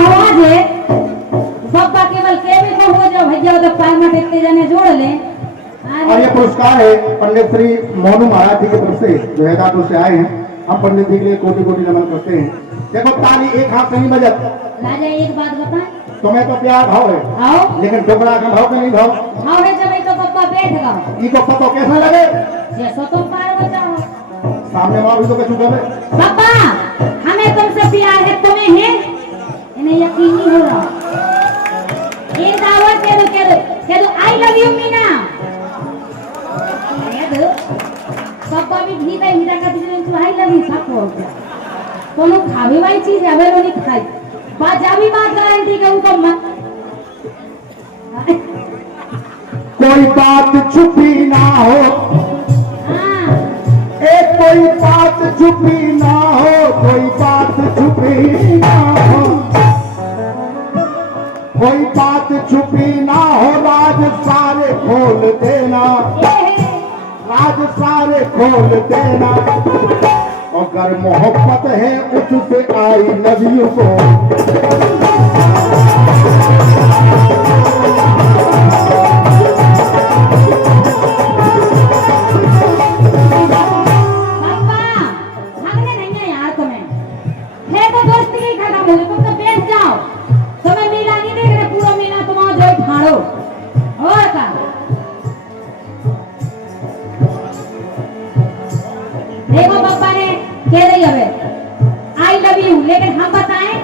हुआ जे बब्बा केवल के भी को हो जाओ भैया तो पैर में टेकते जाने जोड़ ले। और ये पुरस्कार है पंडित श्री मोनू महाराज जी की तरफ से जो हैदराबाद से आए हैं। हम पंडित जी के लिए कोटि कोटि नमन करते हैं। देखो ताली एक हाथ से नहीं बजत। राजा एक बात बता, तुम्हें तो प्यार भाव है आओ लेकिन डोबरा का भाव का नहीं भाव। भाव है जब तो बब्बा बैठ गया ये को पता कैसे लगे जैसो तुम पार बचाओ सामने मार भी तो कछु करे। बब्बा हमें तुमसे प्यार है, तुम्हें है इन्हें यकीन नहीं हो रहा। ये दावत कह दो आई लव यू मीना। बब्बा भी भीतर हीरा का बिजनेस तो आई लव यू सब हो गया। कोनो खावे वाली चीज है वे नहीं खाई बाजा भी बात गारंटी के उनको मत। कोई बात छुपी ना हो एक कोई बात छुपी ना हो कोई बात छुपी ना हो कोई बात छुपी ना हो राज सारे खोल देना राज सारे खोल देना। अगर मोहब्बत है उससे आई लव यू को देखो बब्बा ने कह रही है आई लव यू, लेकिन हम बताएं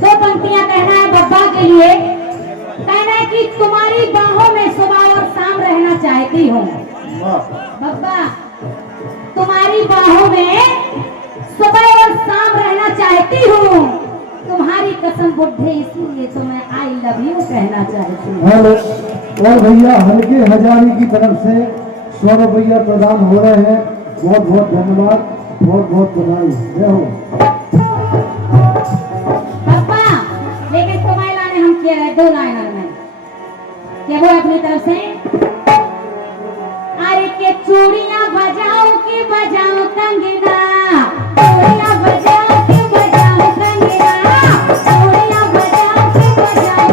दो पंक्तियां कहना है बब्बा के लिए। कहना है कि तुम्हारी बाहों में सुबह और शाम रहना चाहती हूँ। बब्बा तुम्हारी बाहों में सुबह और शाम रहना चाहती हूँ। तुम्हारी कसम बुढ़े इसीलिए तो मैं आई लव यू कहना चाहती हूँ। और भैया हल्के हजारी की तरफ से 100 रुपया प्रदान हो रहे हैं। बहुत बहुत धन्यवाद, बहुत बहुत बधाई। जय हो। पापा लेकिन तुम्हारे लाने हम किए रहे 2 लाइनर में क्या वो अपनी तरफ से अरे के चूड़ियां बजाओ के बजाओ कंगना चूड़ियां बजाओ के बजाओ कंगना चूड़ियां बजाओ के बजाओ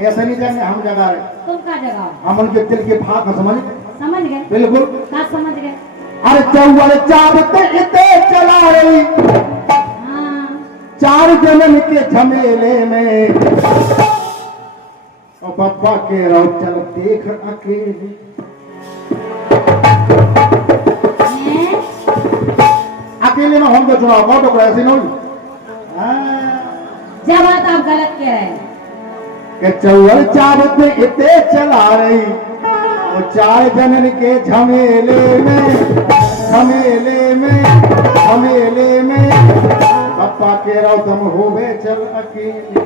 ऐसे नहीं जगने हम जगा रहे। तुम क्या जगाओ? हम उनके दिल की भाग समझ गए बिल्कुल क्या समझ गए। अरे चौवर चाबते इते चला रही चार जन्म के झमेले में और पप्पा के रहो चल देख अकेले अकेले में हम तो चुनाव फोटो को ऐसे नहीं जब बात आप गलत कह रहे हैं कि चौवर चाबते इते चला रही वो 4 जनन के झमेले में पप्पा के रहो तुम होवे चल अकेले।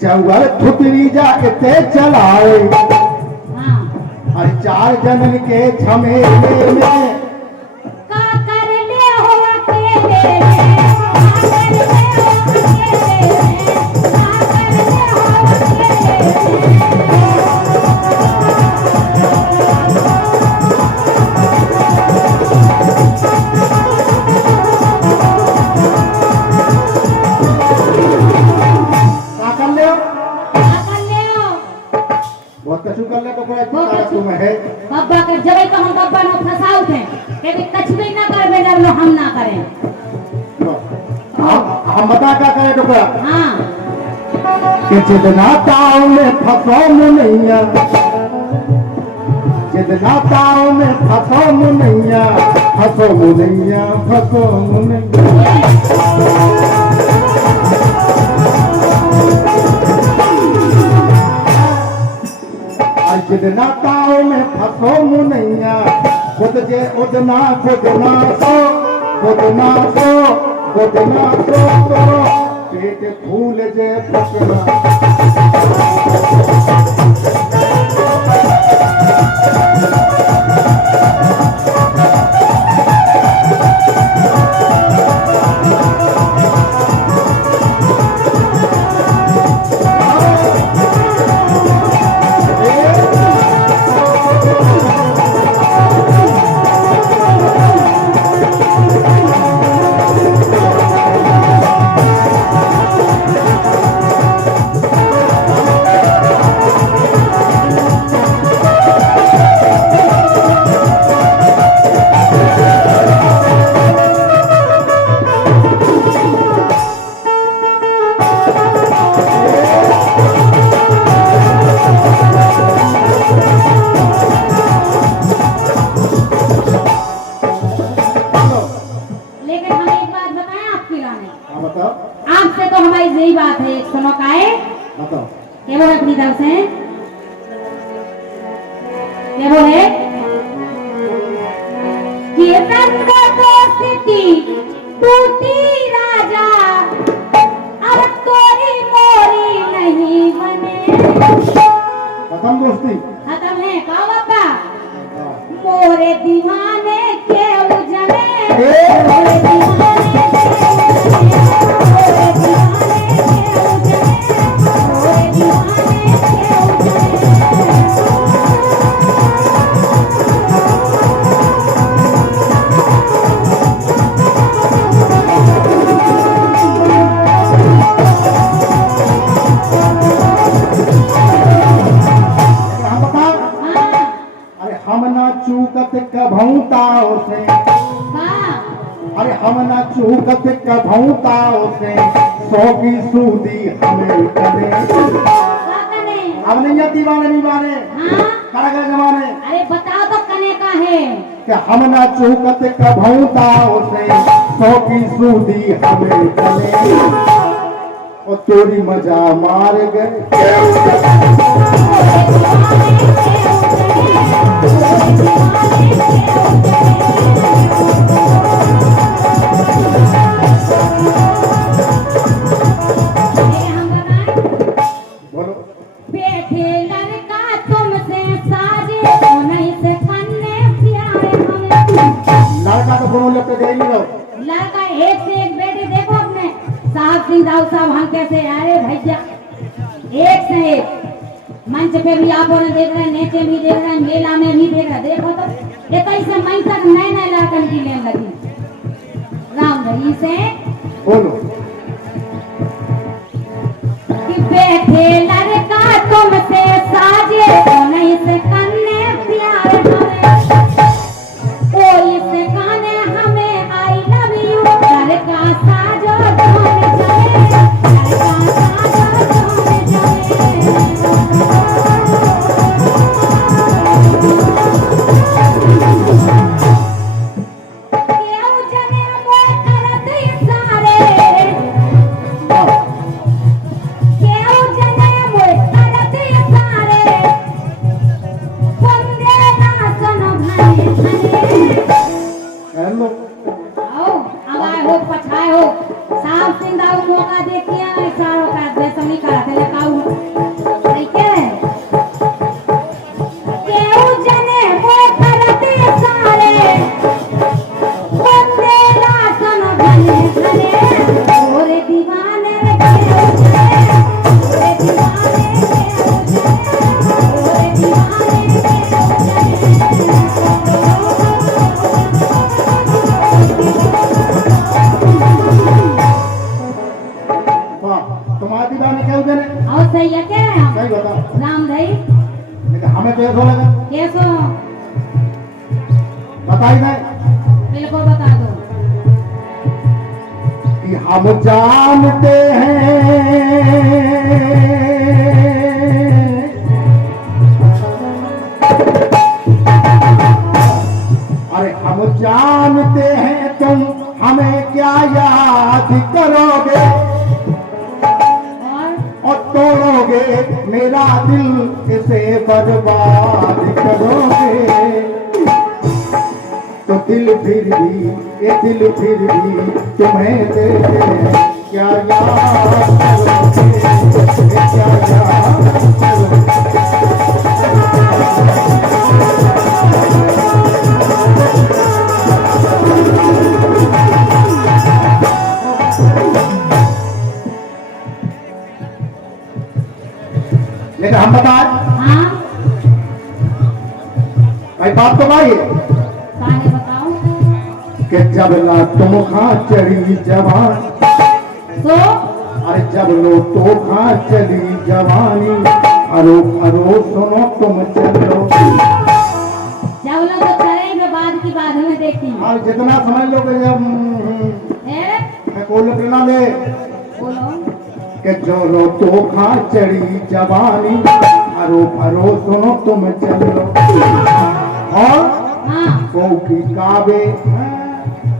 चौवर थुतरी जाके चलाए और 4 जनन के झमेले में का कर ले हो अकेले बब्बा के जब तो हम बब्बा न फसाऊ थे कि कछु भी ना कर बेटा लो हम ना करें हम बता क्या करें टुकड़ा हाँ कि जितना ताव में फंसो मुनैया, जितना ताव में फंसो मुनैया, फंसो मुनैया, फंसो मुनैया। जितना ताव में फंसो मुनैया, खुद जे उदना खुदना सो, खुदना सो, खुदना सो तो पेट फूल जे फसना। लेकिन हम एक बात बताएं आपकी रानी, हाँ बताओ, आपसे तो हमारी यही बात है, एक सुनो का है बताओ। क्या बोले अपनी तरफ से, क्या बोले कि रंग दोस्ती टूटी राजा, अब तोरी मोरी नहीं बने। खत्म दोस्ती। खत्म है कहा बाबा, मोरे दीवाने के उजले, मोरे दीवाने के उजले, मोरे दीवाने के उजले, मोरे दीवाने के उजले। हम बताओ, हाँ अरे हम ना चूकत कभऊ ताव से, हाँ अरे हम ना चूकत कभऊ ताव से, 100 की सूदी हमें करे। क्या कने, अब नहीं है दीवाने दीवाने हाँ कारागर जमाने अरे बताओ तो कने का है, कि हम ना चूकत कभऊ ताव से, 100 की सूदी हमें करे। और तोरी मजा मार गए। हम बताएं, बोलो बैठे लड़का तुमसे साजे, नहीं से कन्ने प्यारे हम। लड़का तो कोनो लेते दे नहीं रहो। लड़का एक से एक बेटे देखो अपने साहब सिंह राव साहब, हम कैसे अरे भैया एक से एक मंच पे भी आप और देख रहे हैं, नीचे भी देख रहे हैं, मेला में भी देख रहे हैं। देखो तो ये कैसे मंच तक नए नए लड़कन की लेने लगी। राम भाई से बोलो कि बैठे लड़का तुमसे साजे, नहीं से कन्ने प्यार हमें, कोई से गाने हमें आई लव यू, लड़का साजो जाने जाए, लड़का साजो जाने जाए। केहू जने मोए करत इशारे, केहू जने मोए करत इशारे, बंदे ना सुनो भाई भाई। हेलो आओ अब आए हो पछाए हो, साहब सिंह दाऊ मौका देखिए इशारों का बेसमी करा थे लगाऊ ठीक है। केहू जने मोए करत इशारे, बंदे ना सुनो भले भले, ओरे दीवाने के उजले, ओरे दीवाने के उजले, ओरे दीवाने के वाह, तुम्हारे दीवाने क्या उधर है? और सही है क्या है हम? सही बताओ। राम भाई लेकिन हमें तो ऐसा लगा, कैसो बताई नहीं बिल्कुल बता दो। कि हम जानते हैं अरे हम जानते हैं तुम हमें क्या याद करोगे और तोड़ोगे मेरा दिल इसे बर्बाद करोगे तो दिल फिर भी ये दिल फिर भी तुम्हें देते हैं क्या याद करोगे क्या याद करोगे लेकिन हम बता हाँ भाई बात तो भाई कहानी बताओ कि जब ला तुम खा चढ़ी जवान तो अरे जब लो तो खा चली जवानी अरो अरो सुनो तुम चलो जब लोग तो चलेंगे बाद की बात हमें देखी और जितना समझ लो कि जब कोई प्रेरणा दे बोलो कि जो लो तो खा चढ़ी जवानी अरो अरो सुनो तुम चलो और हाँ को की काबे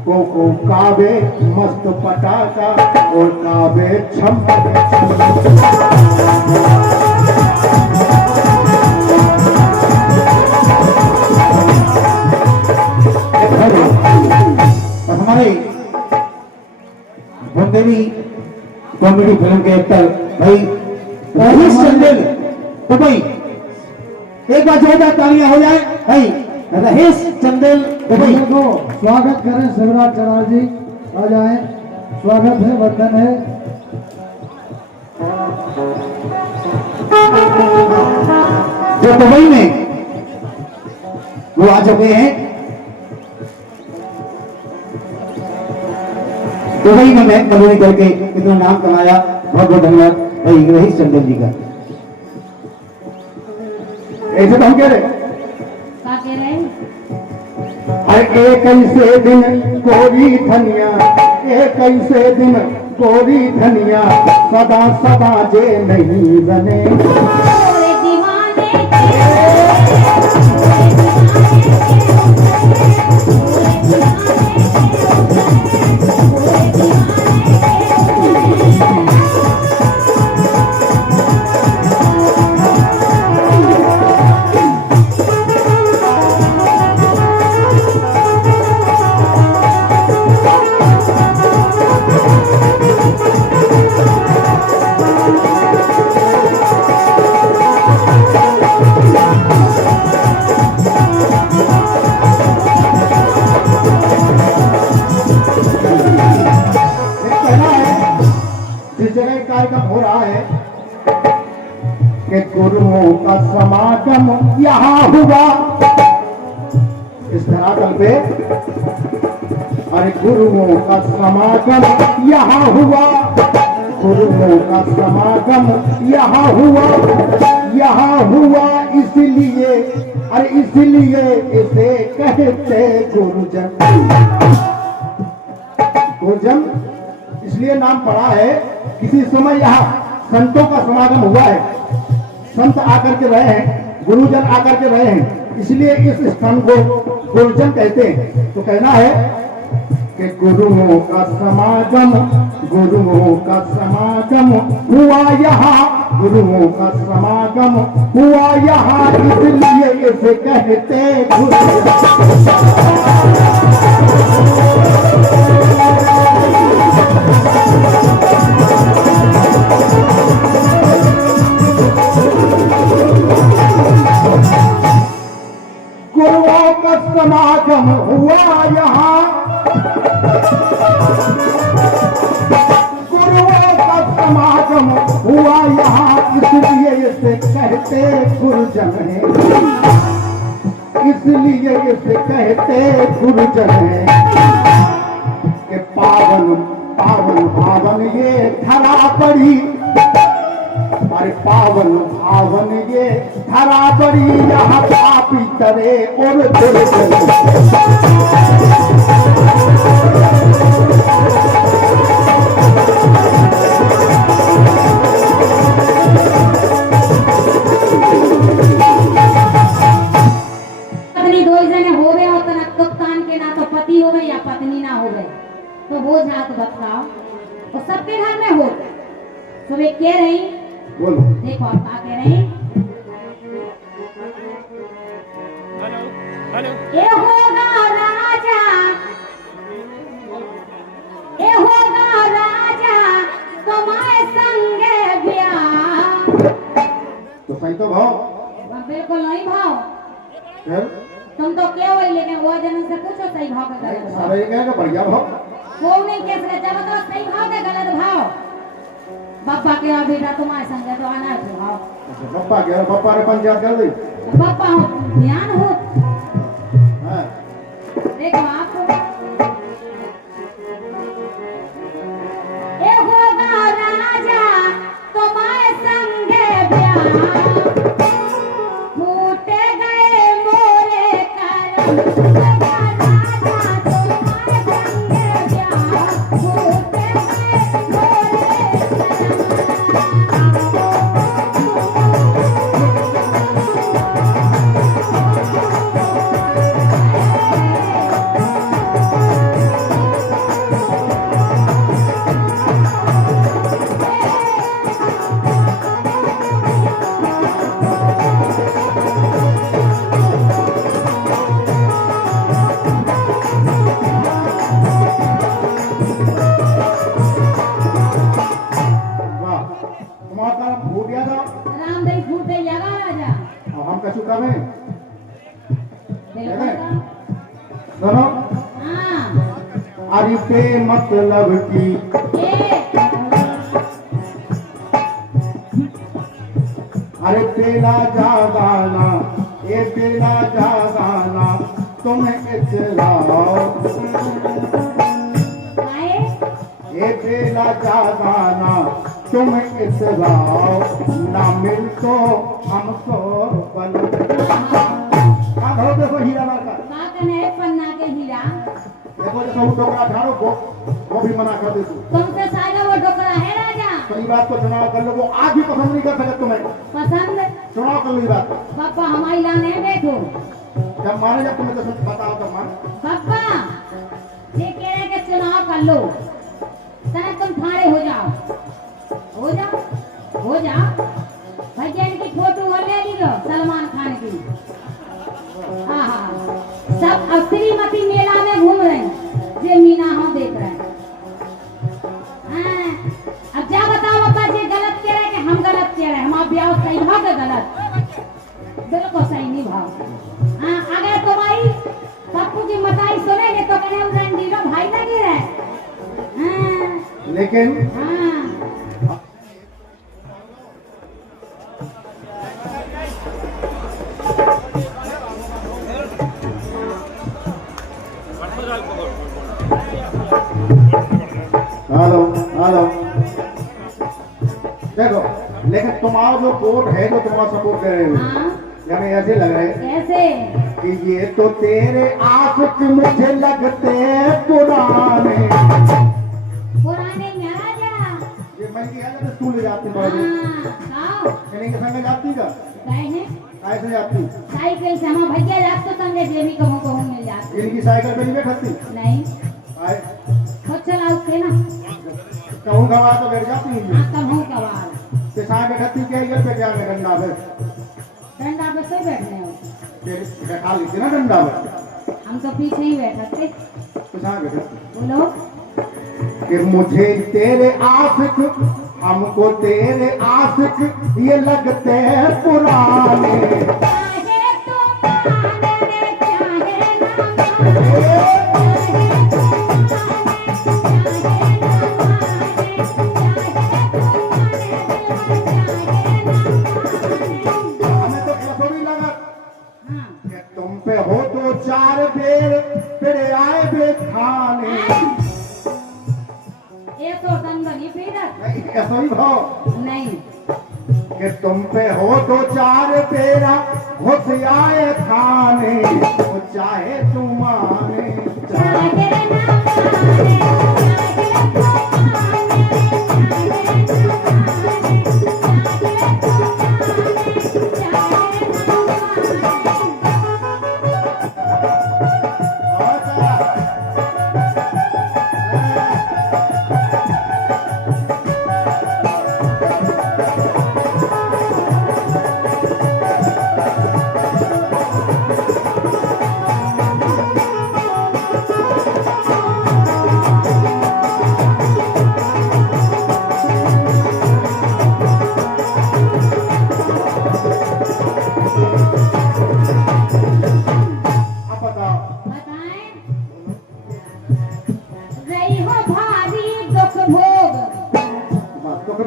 को काबे मस्त पटाखा और काबे छम हमारे बुंदेली कॉमेडी फिल्म के एक्टर भाई रहीश चंदेल तो भाई एक बार जोरदार तालियां हो जाए भाई रहीश चंदेल तो भाई को स्वागत करें शिवराज चराल जी आ जाए स्वागत है वंदन है जो दुबई में वो आ चुके हैं दुबई में मैं कलोनी करके इतना नाम कमाया बहुत बहुत धन्यवाद भाई रहीश चंदेल जी का ऐसे तो हम कह रहे क्या कह रहे हैं अरे एक ऐसे दिन गोरी धनिया एक ऐसे दिन गोरी धनिया सदा सदा जे नहीं बने पूरे दीवाने जिस जगह एक कार्यक्रम हो रहा है कि गुरुओं का समागम यहाँ हुआ इस धरातल पे अरे गुरुओं का समागम यहाँ हुआ गुरुओं का समागम यहाँ हुआ इसलिए अरे इसलिए इसे कहते गुरुजन गुरुजन इसलिए नाम पड़ा है किसी समय यहाँ संतों का समागम हुआ है संत आकर के रहे हैं गुरुजन आकर के रहे हैं इसलिए इस स्थान को गुरुजन कहते हैं तो कहना है कि गुरुओं का समागम हुआ यहाँ गुरुओं का समागम हुआ यहाँ इसलिए इसे कहते गुरुओं का समागम हुआ यहाँ गुरुओं का समागम हुआ यहाँ इसलिए इसे कहते गुरुजन है इसलिए इसे कहते गुरुजन है कि पावन पावन पावन ये धरा पड़ी अरे पावन पावन ये धरा पड़ी यहाँ पापी करे और दुर्जन हो गए तो हो जात बताओ और सबके घर में हो तो वे कह रही बोलो। देखो आप क्या कह रही ये होगा राजा ये होगा राजा तुम्हारे संगे ब्याह तो सही तो भाव बिल्कुल नहीं भाव फिर तुम तो क्या हुई लेकिन वो जन से पूछो सही भाव का गलत भाव सारे कहेगा बढ़िया भाव वो नहीं कह सकते जब तो सही भाव का गलत भाव बापा के यहाँ बेटा तुम्हारे संग तो आना है भाव पप्पा के पप्पा ने पंचायत कर दी बापा हो ध्यान हो हाँ। देखो आप ये होगा राजा तुम्हारे संगे ब्याह फूटे गए मोरे करम होगा राजा तुम्हारे संगे ब्याह फूटे गए मोरे वाह तुम्हारा काम फूट गया था रामदेव फूटे लगा राजा और हम कैसे कर रहे हैं बिल्कुल सुनो हाँ अरे पे मतलब की ये अरे तेरा जागाना ये तेरा जागाना तुम्हें इतराओ आए ये तेरा जागाना तुम्हें इतराओ ना मिल तो हमको बल देखो हीरा लड़का बाकन है पन्ना के हीरा देखो जैसे वो डोकरा झाड़ो वो भी मना कर दे तू तुमसे सारा वो डोकरा है राजा सही बात को चुनाव कर लो वो आज भी पसंद नहीं कर सकते तुम्हें पसंद चुनाव कर लो ये बात पापा हमारी लाने बैठो जब माने जब तुम्हें तो बताओ तब मान पापा ये कह रहे कि चुनाव कर लो तने तुम ठाड़े हो जाओ भैया इनकी फोटो वो ले लीजिए सलमान खान की हाँ सब अब श्रीमती मेला में घूम रहे हैं ये मीना हम देख रहे हैं हाँ, अब क्या बताओ पापा जी गलत कह रहे हैं कि हम गलत कह रहे हैं हमारा ब्याह सही भाव का गलत बिल्कुल सही नहीं भाव हाँ अगर तुम्हारी पप्पू की मताई सुनेंगे तो कहने रंगीलो भाई लगे रहे हाँ लेकिन हाँ हेलो हेलो देखो लेकिन तुम्हारा जो वोट है जो तुम्हारा सपोर्ट कर रहे हो हाँ यानी ऐसे लग रहे हैं कैसे कि ये तो तेरे आशिक मुझे लगते पुराने पुराने महाराजा ये मैं की हालत स्कूल ले जाती पढ़ने हाँ इन्हीं के संग जाती का गए हैं कैसे जाती साइकिल से हम भैया जात तो संगे जेबी कहूँ कहूँ मिल जाते इनकी साइकिल पे नहीं बैठती नहीं आए खुद चला उसके ना कहूँ गवा तो बैठ जाती हैं हाँ कहूँ कवाल ते साइड बैठती क्या ये पे क्या में डंडा पे डंडा पे से बैठने हो बैठा लेती ना डंडा पे हम तो पीछे ही बैठा थे तो कहाँ बैठती बोलो कि मुझे तेरे आशिक हमको तेरे आशिक ये लगते हैं पुराने चाहे तो माने चाहे ना हमें तो ऐसा भी लगा कि तुम पे हो तो चार बेर फिर आए बे खाने ये तो दंगनी फिर नहीं ऐसा ही भाव नहीं कि तुम पे हो तो चार पेरा घुस आए खाने वो चाहे तुम आने चाहे ना माने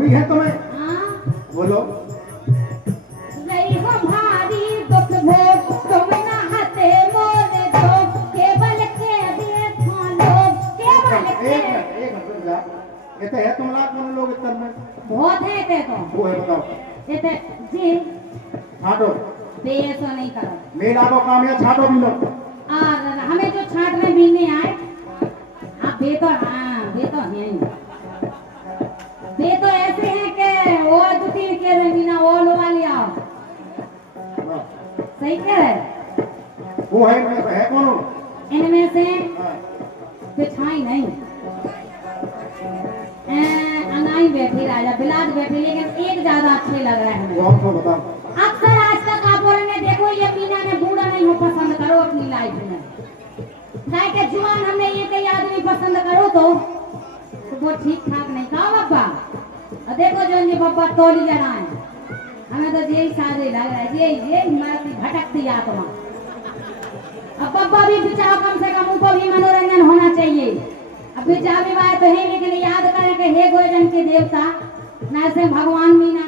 लगती है तुम्हें? हाँ बोलो। नहीं हो भारी दुख भोग तुम नहाते मोल दो केवल के देखो लोग केवल के एक मिनट रुक जा। ये तो है तुम कौन लोग इतना में? बहुत है ते तो वो है बताओ। ये ते जी छाटो। बेसो नहीं करो मेरा को काम है छाटो भी लो। और हमें जो छाटने बीनने आए आप बे तो हाँ बे तो हैं बे तो ऐसे हैं कि वो दो तीन के बिना वो लोगा लिया सही कह रहे वो है कौन? इनमें से हाँ। पिछाई नहीं अनाई बैठी राजा बिलाज बैठी लेकिन एक ज्यादा अच्छे लग रहे हैं कौन को बताओ? अक्सर आज तक आप बोलेंगे देखो ये मीना ने बूढ़ा नहीं हो पसंद करो अपनी लाइफ में चाहे के जुआन हमने ये कई आदमी पसंद करो तो वो ठीक ठाक नहीं कहा बब्बा और देखो जो ये बब्बा तोली जना है हमें तो यही सादे लग रहा है ये मारती भटकती आत्मा अब बब्बा भी बिचाओ कम से कम ऊपर भी मनोरंजन होना चाहिए अब बिचा भी बात तो है लेकिन याद करें कि हे गोजन के देवता ना से भगवान मीना